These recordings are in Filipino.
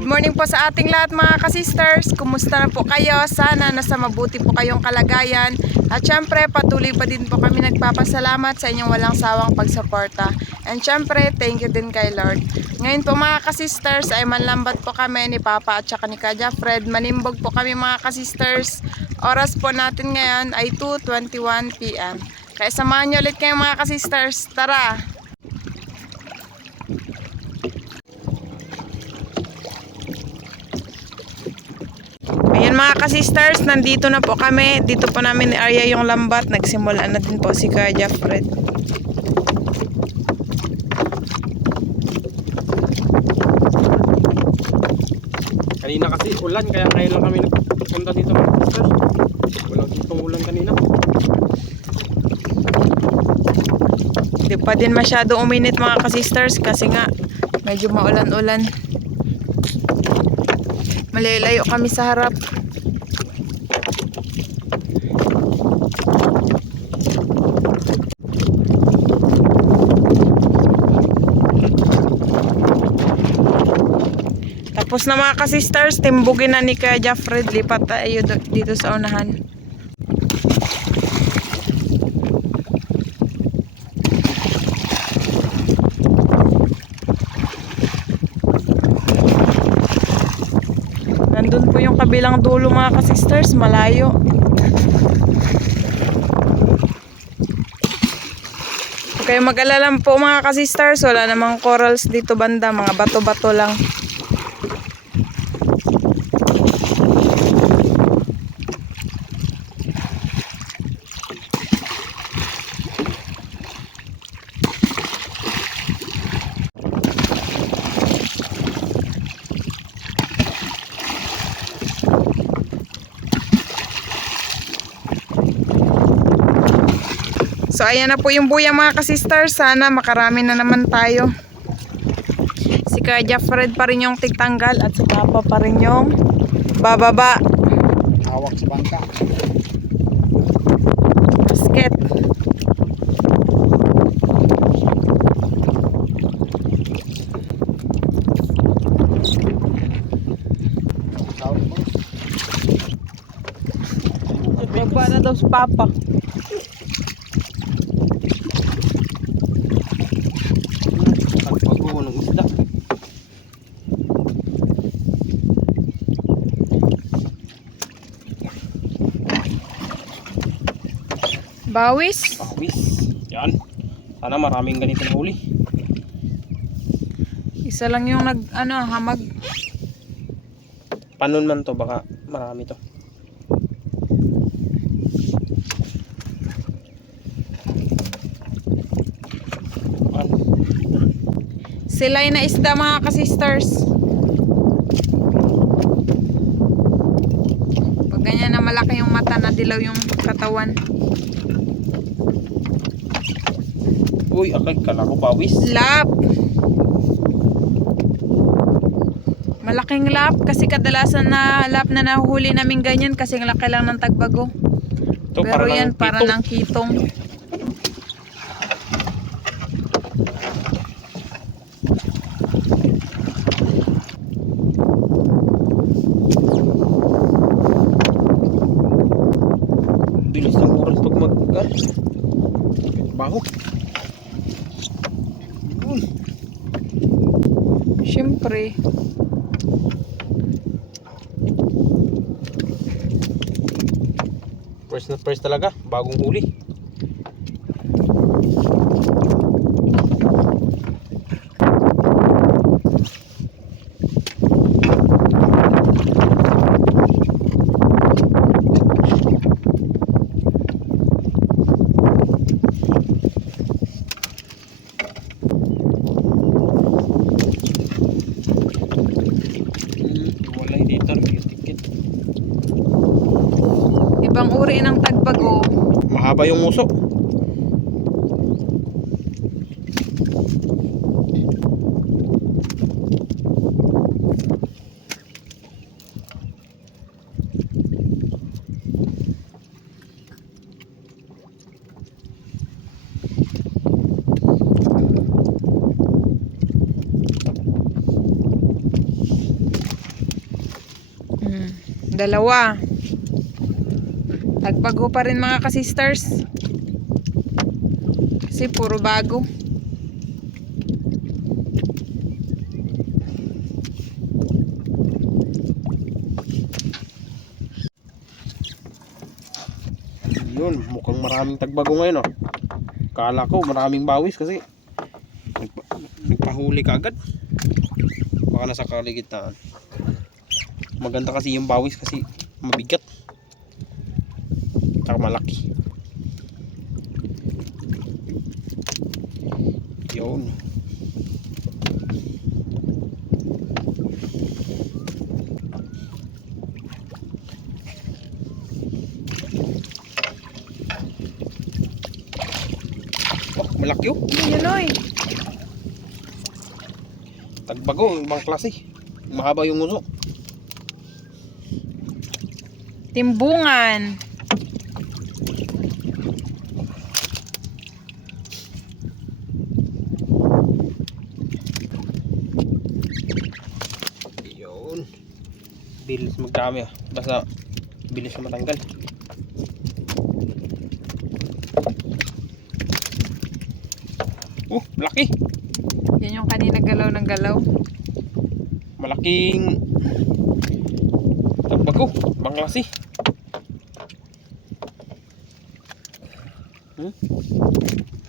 Good morning po sa ating lahat mga kasisters. Kumusta na po kayo? Sana nasa mabuti po kayong kalagayan. At syempre patuloy pa din po kami nagpapasalamat sa inyong walang sawang pagsuporta. And syempre thank you din kay Lord. Ngayon po mga kasisters ay manlambat po kami ni Papa at saka ni Kaja Fred. Manimbog po kami mga kasisters. Oras po natin ngayon ay 2:21 PM. Kaya samahan nyo ulit kayo mga kasisters. Tara! Ayan mga kasisters, nandito na po kami. Dito po namin area yung lambat. Nagsimula na din po si Kaja Fred. Kanina kasi ulan, kaya ngayon lang kami nagpunta dito mga kasisters. Walang ditong ulan kanina. Hindi pa din masyado uminit mga kasisters kasi nga medyo maulan-ulan. Malalayo kami sa harap. Tapos na mga kasisters, timbugin na ni Kaja Fred. Lipat tayo dito sa unahan. Nandun po yung kabilang dulo mga kasisters, malayo. Huwag kayong mag-alala po mga kasisters, wala namang corals dito banda, mga bato-bato lang. So ayan na po yung buya mga kasisters. Sana makarami na naman tayo. Si Kaja Fred pa rin yung tigtanggal at si Papa pa rin yung bababa. Hawak sa bangka. Basket. Baba na daw si Papa. Bawis. Bawis. Yan. Sana maraming ganito na huli. Isa lang yung hamag. Panon man to, baka marami to. Silay na isda mga kasisters. Pag ganyan na malaki yung mata, na dilaw yung katawan. Uy, akala ko bawis. Lap. Malaking lap kasi kadalasan na lap na nahuhuli namin ganyan kasi ang laki lang ng tagbago. Ito, pero yan para ng kitong. Bilis ng oras pag baho. Siyempre. First na first talaga, bagong huli. Ibang uri ng tagbago. Mahaba yung muso. Dalawa. Tagbago pa rin mga ka-sisters. Kasi puro bago. Yun, mukhang maraming tagbago ngayon, oh. Kala ko maraming bawis kasi nagpahuli ka agad. Baka nasa kaligitnaan. Maganda kasi yung bawis kasi mabigat. Tsaka malaki. Yun. Oh, malaki, oh. Yun oy. Tagbago, ibang klase. Mahaba yung uso. Timbungan. Yun. Bilis magdami, ah. Basta bilis na matanggal. Oh, malaki. Yan yung kanina galaw ng galaw. Malaking tagbago, ibang klase.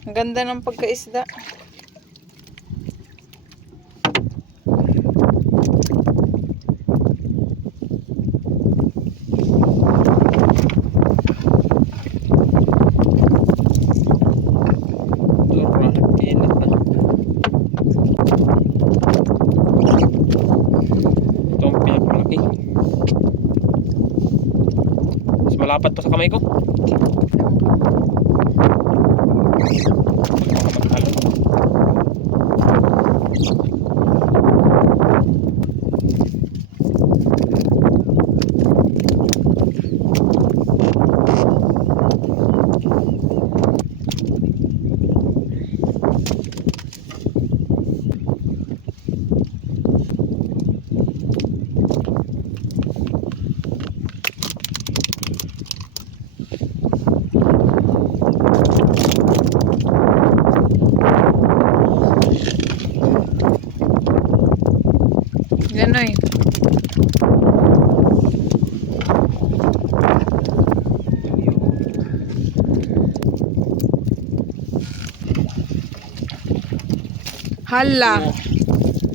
Ang ganda ng pagkaisda. Ito ang pinakamalaki. Mas malapad pa sa kamay ko. Baka maghalong. Yan oy. Hala. Oh,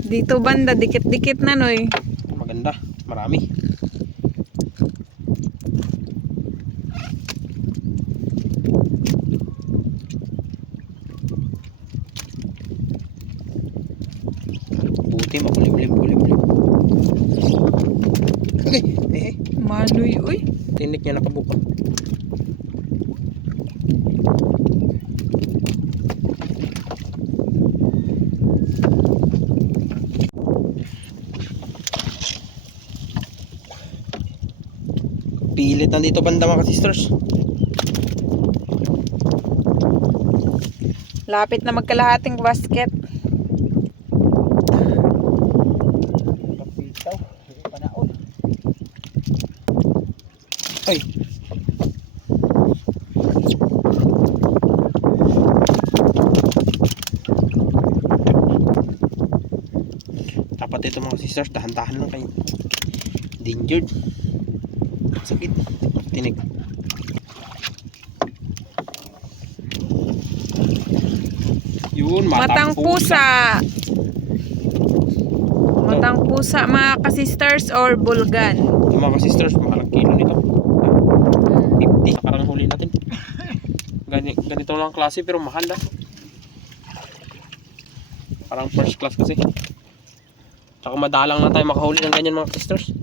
Dito banda, dikit-dikit na noy. maganda, marami. Buti makulim-lim-kulim-lim. Manoy uy. Tinik niya nakabuka. Pilit nandito banda mga sisters. Lapit na magkalahating basket. Kapitaw, panaon. Ay. Dapat ito mga sisters, dahan-dahan lang kayo. Endangered. Sakit. Tinig. Yun, Matang pusa. Matang pusa mga ka-sisters or bulgan. Yung mga sisters, makalang kilo nito. 50. Parang huli natin. Ganito lang klase pero mahal na. Parang first class kasi. Tsaka madalang na tayo makahuli ng ganyan mga sisters.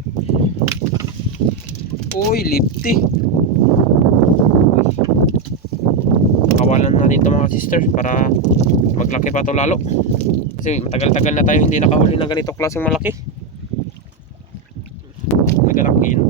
Uy, lipti. Kawalan natin ito mga sisters para maglaki pa ito lalo. Kasi matagal-tagal na tayo hindi nakahuli ng ganito klaseng malaki. Nagalaki yun.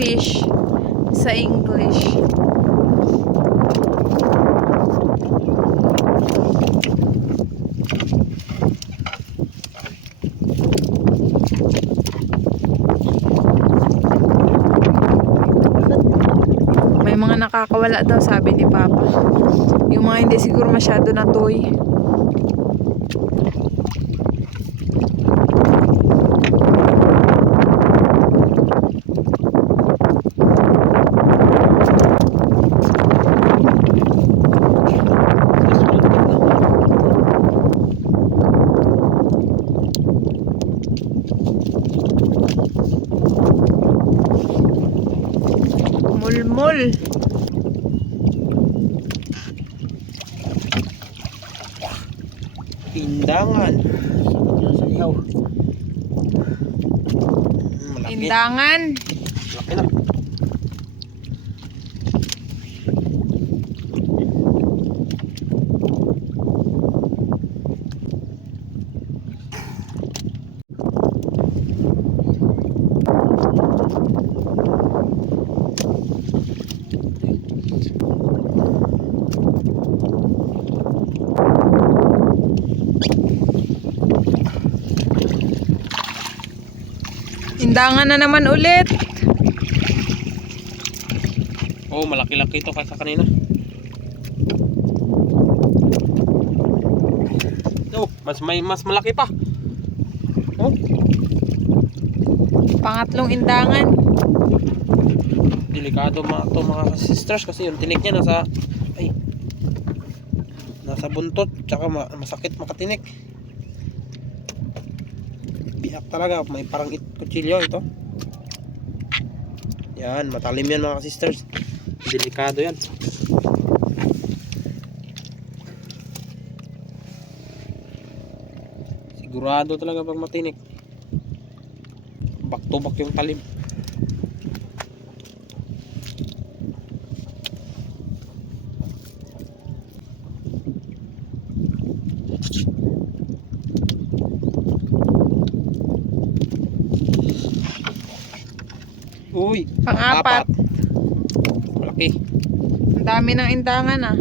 fish sa English. May mga nakakawala daw, sabi ni Papa. Yung mga hindi siguro masyado na toy. Mulmul. Indangan. Sa ihaw. Malaki. Indangan. Malaki na. Indangan na naman ulit. Oh, malaki-laki ito kaysa kanina. Oh, mas malaki pa. Oh, Pangatlong indangan. delikado mga sisters kasi yung tinik niya nasa buntot, tsaka masakit makatinik. Biyak talaga, may parang kutsilyo ito. Yan, matalim yan mga sisters. Delikado yan. Sigurado talaga pag matinik. Back to back yung talim. Uy, Pang-apat. Malaki. Ang dami ng indangan ah.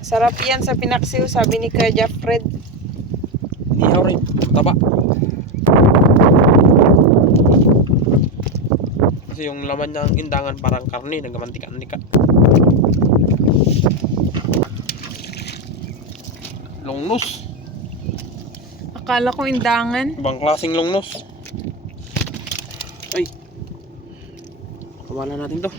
Sarap yan sa pinaksiw, sabi ni Kuya Jeffred. Ihaw rin. Taba. Kasi yung laman ng indangan parang karne, nagamantika-antika. Longnos. Akala ko indangan. Ibang klaseng longnos. Ay. Kawala natin to.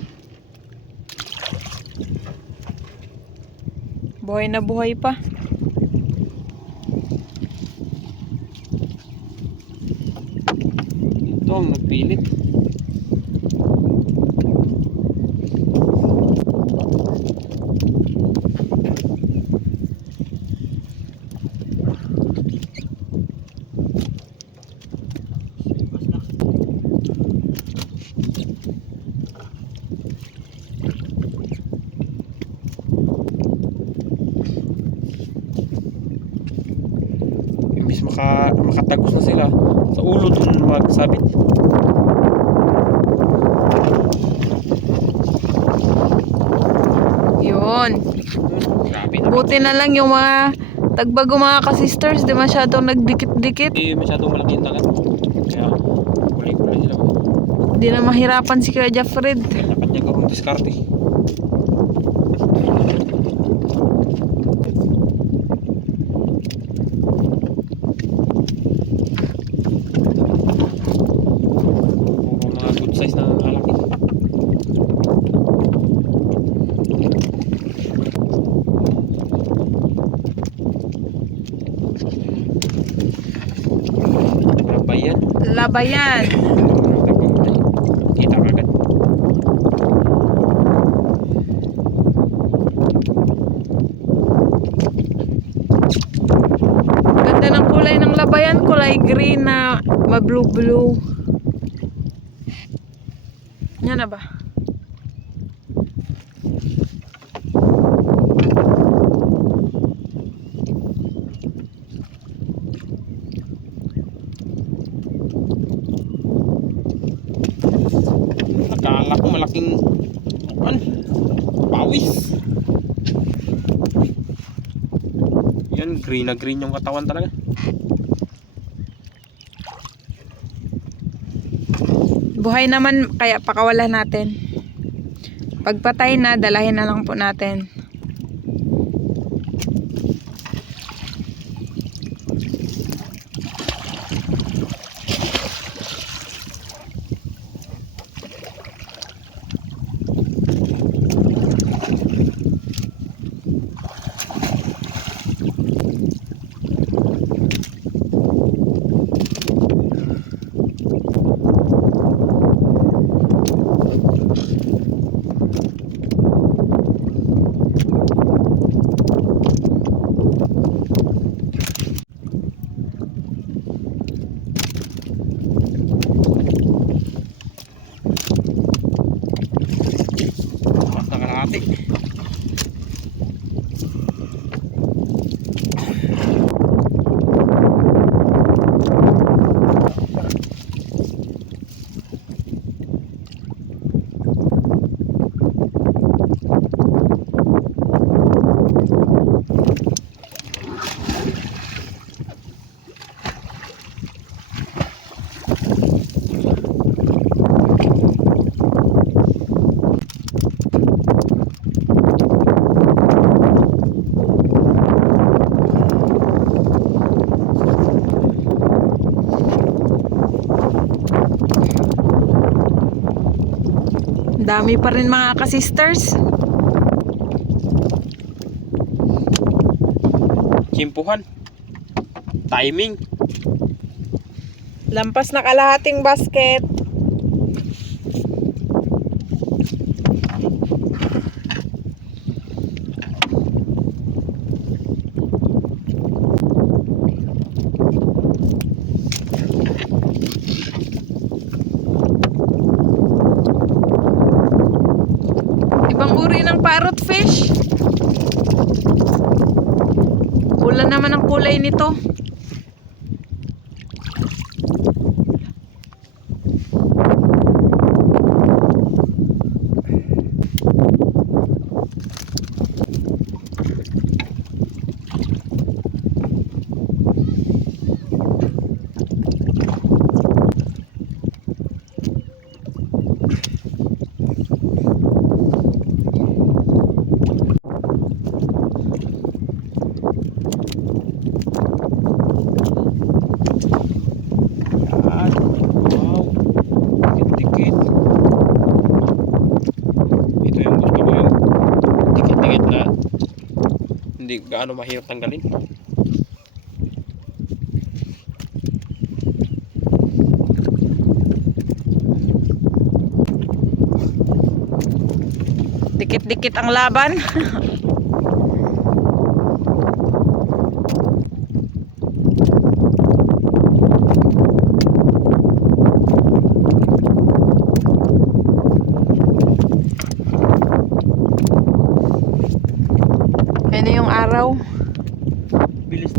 Buhay na buhay pa. Ito ang nagpilit. Imbis makatagos na sila sa ulo dun magsabit. Yun. Grabe na. Buti na lang yung mga tagbago mga ka-sisters, di masyadong nagdikit-dikit. Hindi masyadong malaki yung tangan. Kaya kulay-kulay sila. Di na mahirapan si Kuya Jeffred. Kanya-kanya gawang diskarte. Puro mga good size na lalaki. Labayan. Labayan. Kita agad. Ganda ng kulay ng labayan, kulay green na ma-blue-blue. Yan na ba? aking pawis. Yan, green na green yung katawan talaga. Buhay naman, kaya pakawalan natin. Pagpatay na, dalahin na lang po natin. Mas na kalahati. Dami pa rin mga ka-sisters. Chimpuhan. Timing. Lampas na kalahating basket. Ibang uri ng parrot fish. Pula naman ang kulay nito. Yan. Wow. Dikit-dikit. Ito yung gusto ko, yung dikit-dikit na hindi gaano mahirap tanggalin. Dikit-dikit ang laban. Ano yung araw? Bilis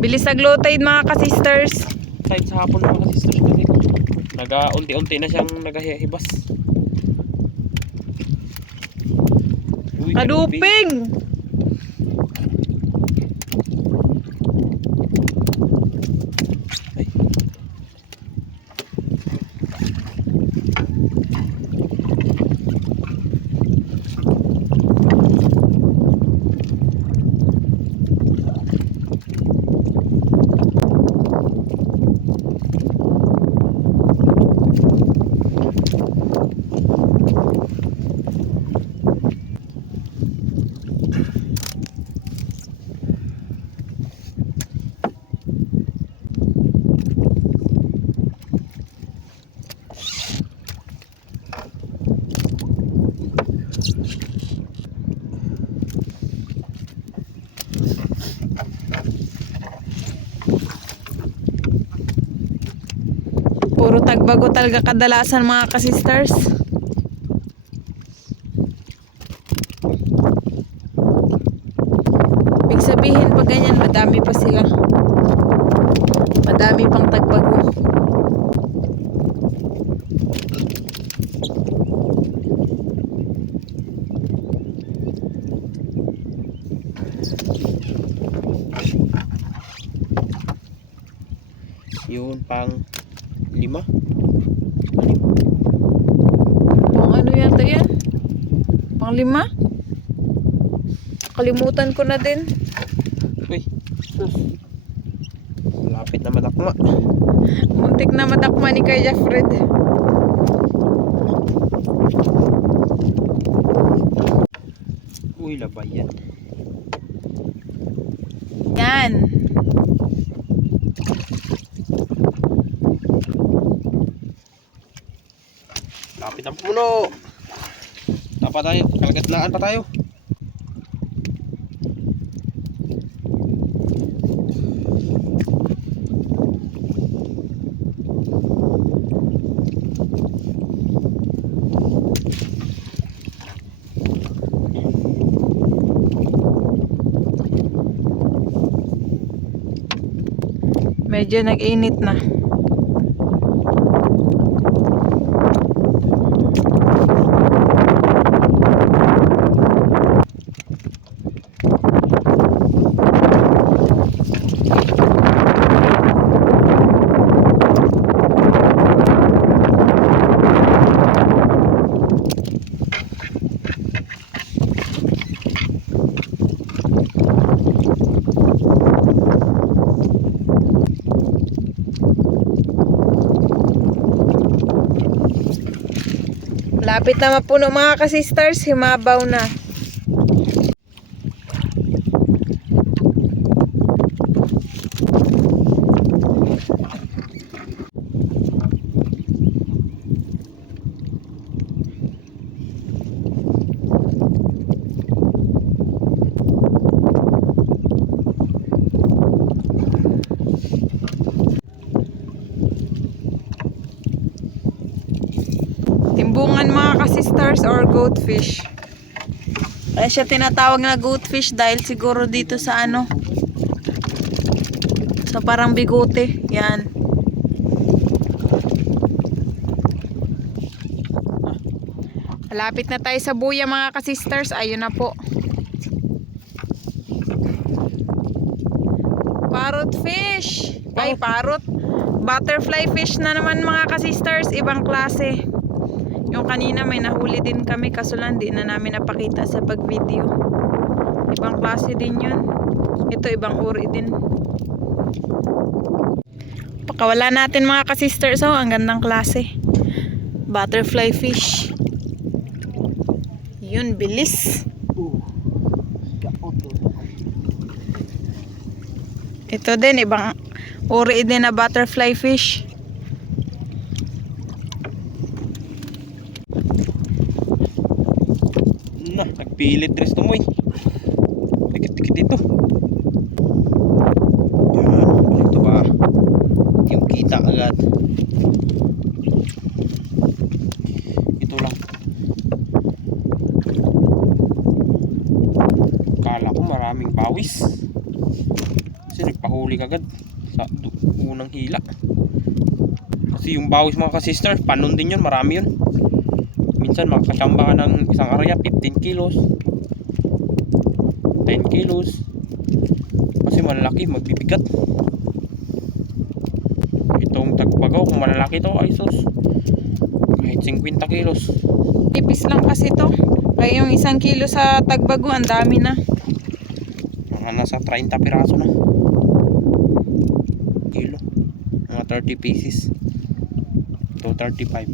Bilis nag-low tide mga ka-sisters. kahit sa hapon mga sisters kasi unti-unti na siyang nagahibas. Uy, Kaduping! Ay. Puro tagbago talaga kadalasan mga ka-sisters. Ibig sabihin pag ganyan madami pa sila. Madami pang tagbago. Yun, pang 5. Pang ano yata yan? Pang 5? Kalimutan ko na din. Uy, sus. Malapit na madakma. Muntik na madakma ni Kuya Fred. Uy, labay yan. Yan. Lapit ang puno. Dapat tayo, kalagitnaan pa tayo. Medyo nag-init na. Lapit na mapuno mga ka-sisters, himabaw na. Timbungan mga ka-sisters or goatfish. Kaya siya tinatawag na goatfish dahil siguro dito sa ano, sa parang bigote. Yan. Malapit na tayo sa buya mga ka-sisters. Ayun na po. Parrot fish. Ay, parrot. Butterfly fish na naman mga ka-sisters. Ibang klase. Yung kanina may nahuli din kami kaso lang di na namin napakita sa pag-video. Ibang klase din yun. Ito ibang uri din. Pakawala natin mga ka-sisters. Oh, ang gandang klase. Butterfly fish. Yun, bilis. Ito din, ibang uri din na butterfly fish. Na, nagpilit rin ito mo eh. Dikit-dikit dito. Yan, ito ba? Yung kita agad. Ito lang. Kala ko maraming bawis. Kasi nagpahuli kagad sa unang hila. Kasi yung bawis mga ka-sister, panon din yun, marami yun. Minsan makakasamba ka ng isang area 15 kilos 10 kilos kasi malalaki, magbibigat. Itong tagbagaw kung malalaki to ay sus, kahit 50 kilos. Ipis lang kasi to. Kaya yung 1 kilo sa tagbago, ang dami na. Mga nasa 30 piraso na kilo, mga 30 pieces to 35.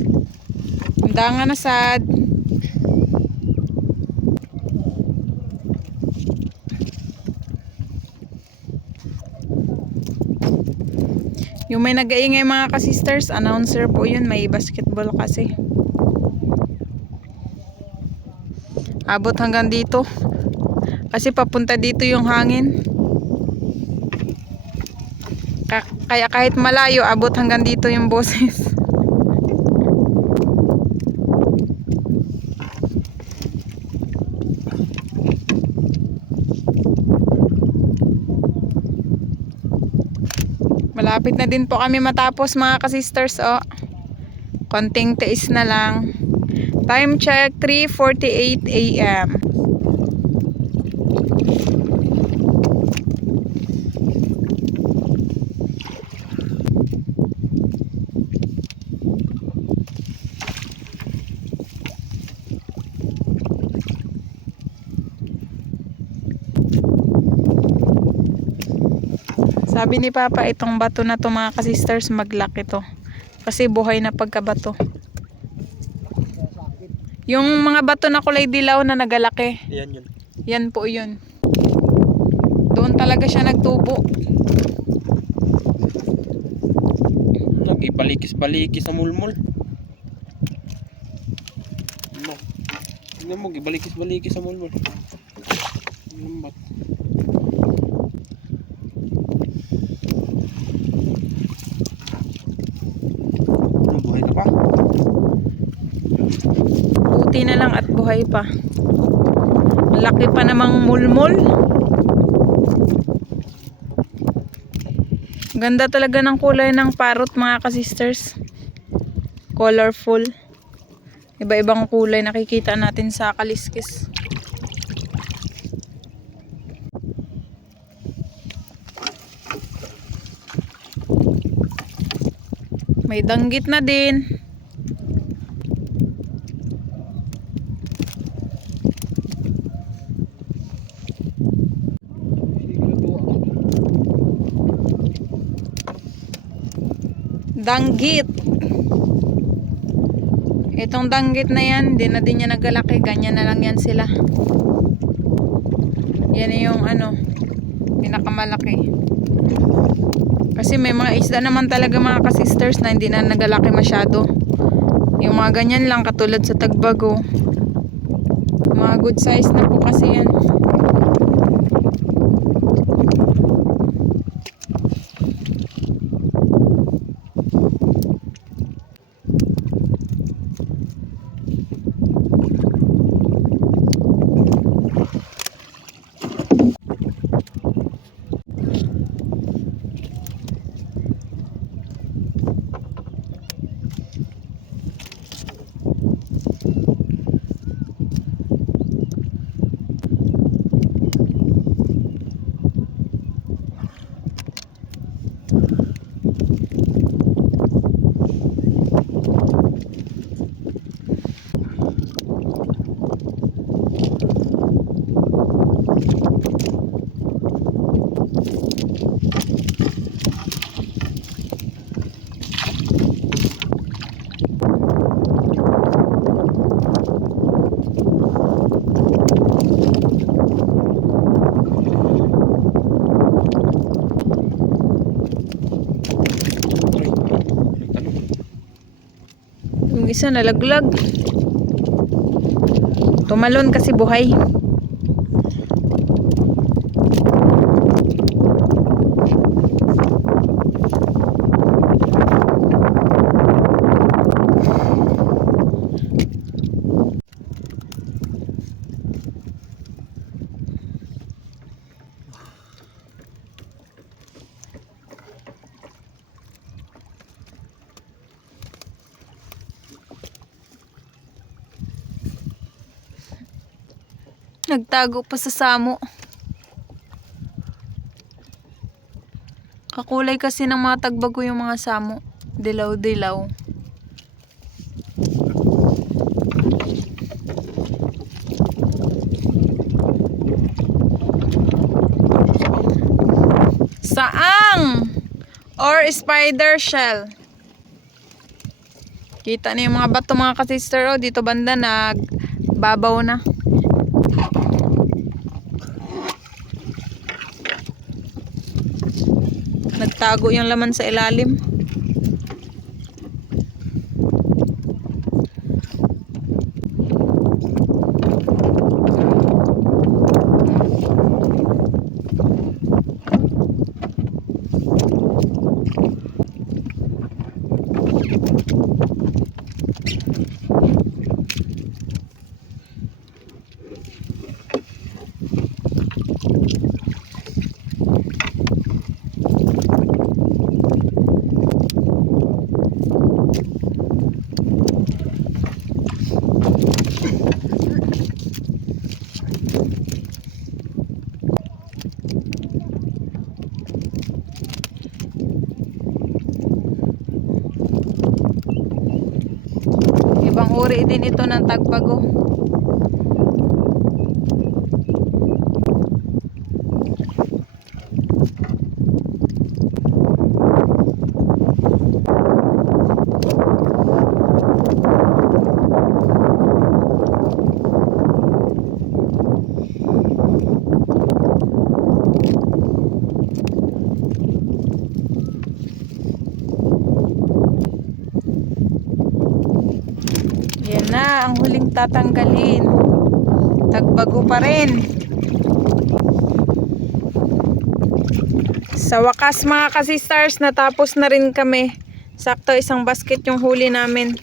Handa nga na sad. Yung may nag-aingay mga ka-sisters, announcer po yun, may basketball kasi. Abot hanggang dito. Kasi papunta dito yung hangin. Kaya kahit malayo, abot hanggang dito yung boses. Malapit na din po kami matapos mga ka-sisters. Oh. Konting tiis na lang. Time check, 3:48 AM. Sabi ni Papa, itong bato na to mga ka-sisters, mag-lock ito. Kasi buhay na pagkabato. Yung mga bato na kulay dilaw na nagalaki, Yan yun. yan po yun. Doon talaga siya nagtubo. Nagibalikis-balikis sa mulmul. Ano? Tingnan mo, gibalikis-balikis sa mulmul. Lambat. Ano, buhay ka pa? Buti na lang at buhay pa. Laki pa namang mulmul. Ganda talaga ng kulay ng parrot mga ka-sisters. Colorful. Iba-ibang kulay nakikita natin sa kaliskis. May danggit na din. Danggit. Itong danggit na yan, hindi na din yan nagalaki. Ganyan na lang yan sila. Yan yung pinakamalaki. Kasi may mga isda naman talaga mga ka-sisters na hindi na nagalaki masyado. Yung mga ganyan lang katulad sa tagbago. Mga good size na po kasi yan. Yung isa nalaglag. Tumalon kasi buhay. Nagtago pa sa samo. Kakulay kasi ng mga tagbago yung mga samo. Dilaw-dilaw. Saang or spider shell. Kita niyo yung mga bato mga ka-sister, dito banda nagbabaw na. Nagtago yung laman sa ilalim. Ibang uri din ito ng tagbago. Yan na, ang huling tatanggalin. Tagbago pa rin. Sa wakas mga ka-sisters, natapos na rin kami. Sakto isang basket yung huli namin.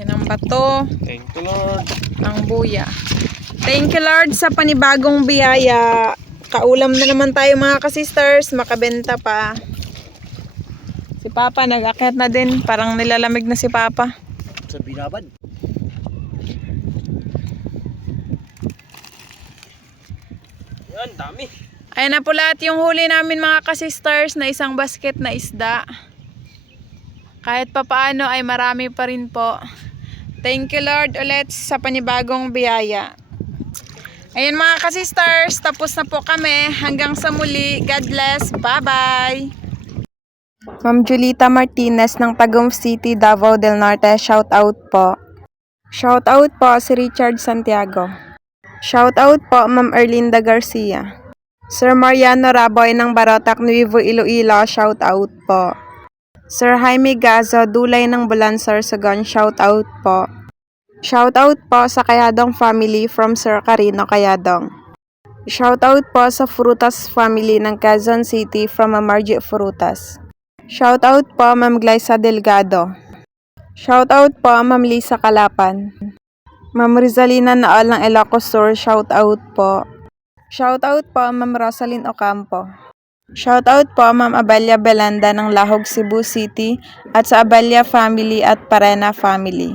Yan ang bato, Thank you, Lord. ang buya. Thank you Lord sa panibagong biyaya. Kaulam na naman tayo mga ka-sisters, makabenta pa. Si Papa nag-akyat na din, parang nilalamig na si Papa. Sa binabad. Yan, dami. Ayan na po lahat yung huli namin mga ka-sisters na isang basket na isda. Kahit papaano ay marami pa rin po. Thank you Lord ulit sa panibagong biyaya. Ayan mga ka-sisters, tapos na po kami. Hanggang sa muli. God bless. Bye-bye. Ma'am Julita Martinez ng Tagum City, Davao del Norte. Shout out po. Shout out po si Richard Santiago. Shout out po Ma'am Erlinda Garcia. Sir Mariano Raboy ng Barotac, Nuevo Iloilo, shout out po. Sir Jaime Gazo, Dulay ng Bulansar, Sagon, shout out po. Shout out po sa Kayadong family from Sir Carino Kayadong. Shout out po sa Frutas family ng Quezon City from Ma'am Margie Frutas. Shout out po Ma'am Glyza Delgado. Shout out po Ma'am Lisa Kalapan. Ma'am Rizalina Naal ng Ilocos Sur, shout out po. Shoutout po Ma'am Rosalyn Ocampo. Shoutout po Ma'am Abelia Belanda ng Lahog, Cebu City at sa Abelia family at Parena family.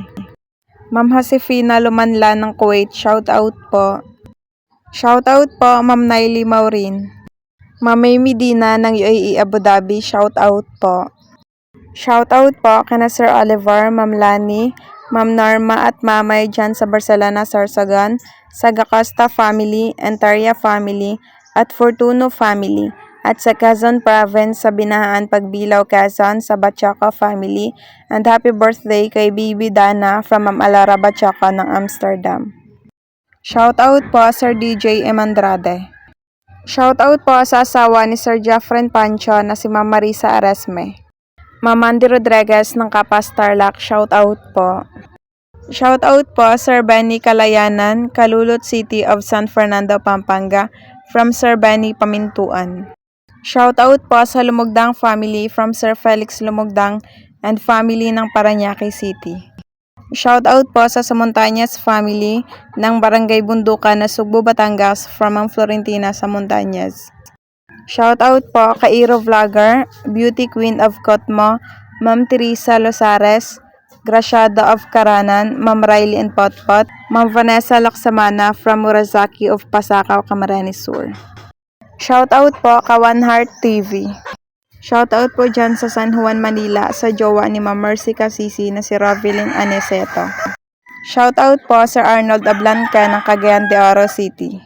Ma'am Josefina Lumanla ng Kuwait, shoutout po. Shoutout po Ma'am Naily Maurin. Ma'am May Medina ng UAE Abu Dhabi, shoutout po. Shoutout po kina Sir Oliver, Ma'am Lani, Ma'am Norma at Mamay dyan sa Barcelona, Sorsogon, Sagacosta family, Entaria family, at Fortuno family, at sa Quezon Province sa Binahaan Pagbilaw, Quezon, sa Bachoco family, and happy birthday kay Bibi Dana from Ma'am Alara Bachoco ng Amsterdam. Shoutout po Sir DJ Emandrade. Shoutout po sa asawa ni Sir Jeffren Pancho na si Ma'am Marisa Aresme. Ma'am Mandy Rodriguez ng Kapas Tarlac, shoutout po. Shoutout po Sir Benny Kalayanan, Calulot City of San Fernando, Pampanga, from Sir Benny Pamintuan. Shoutout po sa Lumugdang family from Sir Felix Lumugdang and family ng Parañaque City. Shoutout po sa Samontañas family ng Barangay Bundukan na Sugbo, Batangas, from Ma'am Florentina sa Montañas. Shoutout po kay Iro Vlogger, Beauty Queen of Cotmo, Ma'am Teresa Losares, Graciada of Karanan, Ma'am Riley and Potpot, Ma'am Vanessa Laksamana from Murazaki of Pasakaw, Camarines Sur. Shoutout po ka One Heart TV. Shoutout po dyan sa San Juan, Manila sa jowa ni Ma'am Mercy Casisi na si Rovelyn Aneseto. Shoutout po Sir Arnold Ablanca ng Cagayan de Oro City.